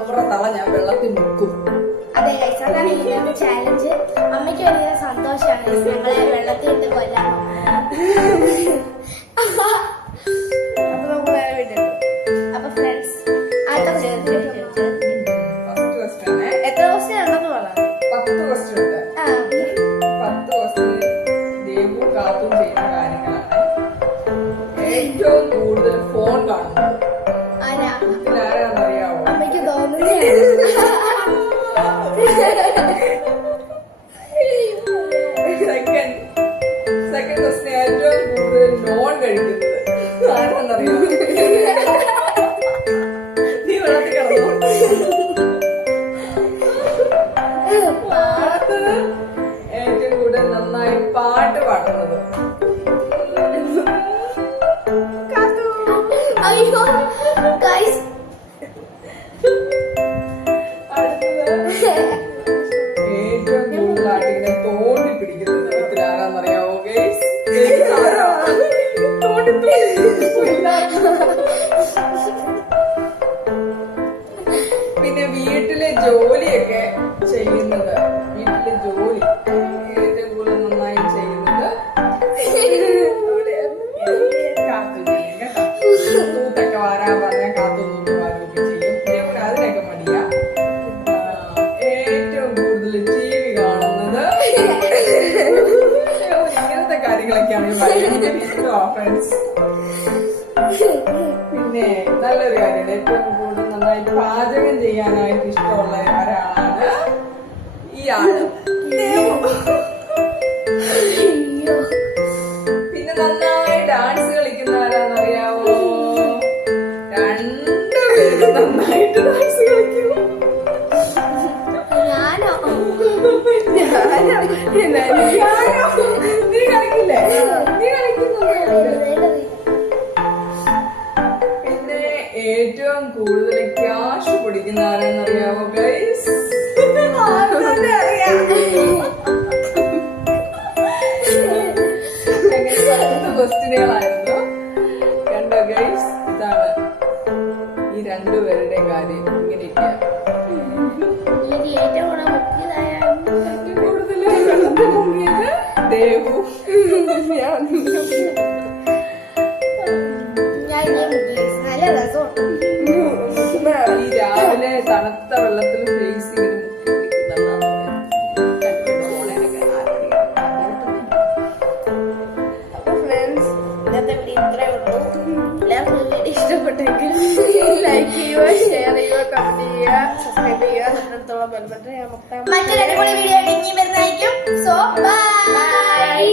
അവരുടെ തള ഞാൻ വെള്ളത്തിൽ മുക്കും. അതെ ഗൈസ്, അതാണ് ഇന്നത്തെ ചാലഞ്ച്. അമ്മയ്ക്ക് വലിയ സന്തോഷമാണ് ഞങ്ങളെ വെള്ളത്തിൽ ഇട്ട് കൊല്ലാൻ. അപ്പൊ നമുക്ക് വേറെ വീട്ടിൽ. അപ്പൊ ഫ്രണ്ട്സ് എത്ര ക്വസ്റ്റ്യൻ ഉണ്ടെന്ന് പറയാം? 10 ക്വസ്റ്റ്യൻ ഉണ്ട്. 10 ക്വസ്റ്റ്യൻ ദേവു കാത്തും ചെയ്യുന്ന കാര്യങ്ങളാണ്. ഏറ്റവും കൂടുതൽ ഫോൺ കാണുന്നത് ഇതിലാരാന്നറിയാവോ? അമ്മയ്ക്ക് തോന്നുന്നു. സെക്കൻഡ് ക്വസ്റ്റ്യൻ ഏറ്റവും കൂടുതൽ നോൺ കഴിക്കുന്നത് ആരാന്നറിയാവോ? നീ വെള്ളത്തിൽ കിടന്നു. ഏറ്റവും കൂടുതൽ നന്നായി പാട്ട് പാടുന്നത് അയ്യോ ഗൈസ്, ഏറ്റവും കൂടുതലായിട്ട് ഇങ്ങനെ തോണ്ടി പിടിക്കുന്നത് ഇതിലാരാന്നറിയാവോ ഗൈസ്? പിന്നെ വീട്ടിലെ ജോലിയൊക്കെ ചെയ്യുന്നത്, വീട്ടിലെ ജോലി ഏറ്റവും കൂടുതൽ നന്നായി ചെയ്യുന്നത് കാത്തു ചെയ്യും കേട്ടോ. തൂത്തൊക്കെ വാരാൻ പറഞ്ഞാൽ കാത്തു തൂത്ത് വാരുകയൊക്കെ ചെയ്യും. ഇതേപോലെ അതിനൊക്കെ മടിയാ. ഏറ്റവും കൂടുതൽ TV കാണുന്നത് ഇങ്ങനത്തെ കാര്യങ്ങളൊക്കെയാണ് ഫ്രണ്ട്സ്. പിന്നെ നല്ലൊരു കാര്യമാണ്, ഏറ്റവും കൂടുതൽ നന്നായിട്ട് പാചകം ചെയ്യാനായിട്ട് ഇഷ്ടമുള്ള ഒരാളാണ് ഈ ആള്. പിന്നെ നന്നായി ഡാൻസ് കളിക്കുന്ന ആരാന്നറിയാവോ? രണ്ടുപേരും നന്നായിട്ട് ഡാൻസ് കളിക്കും. നീ കളിക്കില്ലേ? നീ കളിക്കുന്നു. പിന്നെ ഏറ്റവും കൂടുതൽ ക്യാഷ് പിടിക്കുന്ന ആരെന്നറിയാവോ ഗൈസ്? ക്വസ്റ്റ്യനുകളായിരുന്നു. കണ്ടോ ഗൈസ്, ഇതാണ് ഈ രണ്ടുപേരുടെ കാര്യം. ഇങ്ങനെ ദേവു ഈ രാവിലെ തണുത്ത വെള്ളത്തിൽ ഫേസ് ഇഷ്ടപ്പെട്ടെങ്കിൽ ലൈക്ക് ചെയ്യുക, ഷെയർ ചെയ്യുക, കമന്റ് ചെയ്യുക, സബ്സ്ക്രൈബ് ചെയ്യുക. തൊട്ടടുത്തുള്ള ബെൽ ബട്ടൺ മറ്റൊരു അടിപൊളി വീഡിയോ വരുന്നതായിരിക്കും. So by.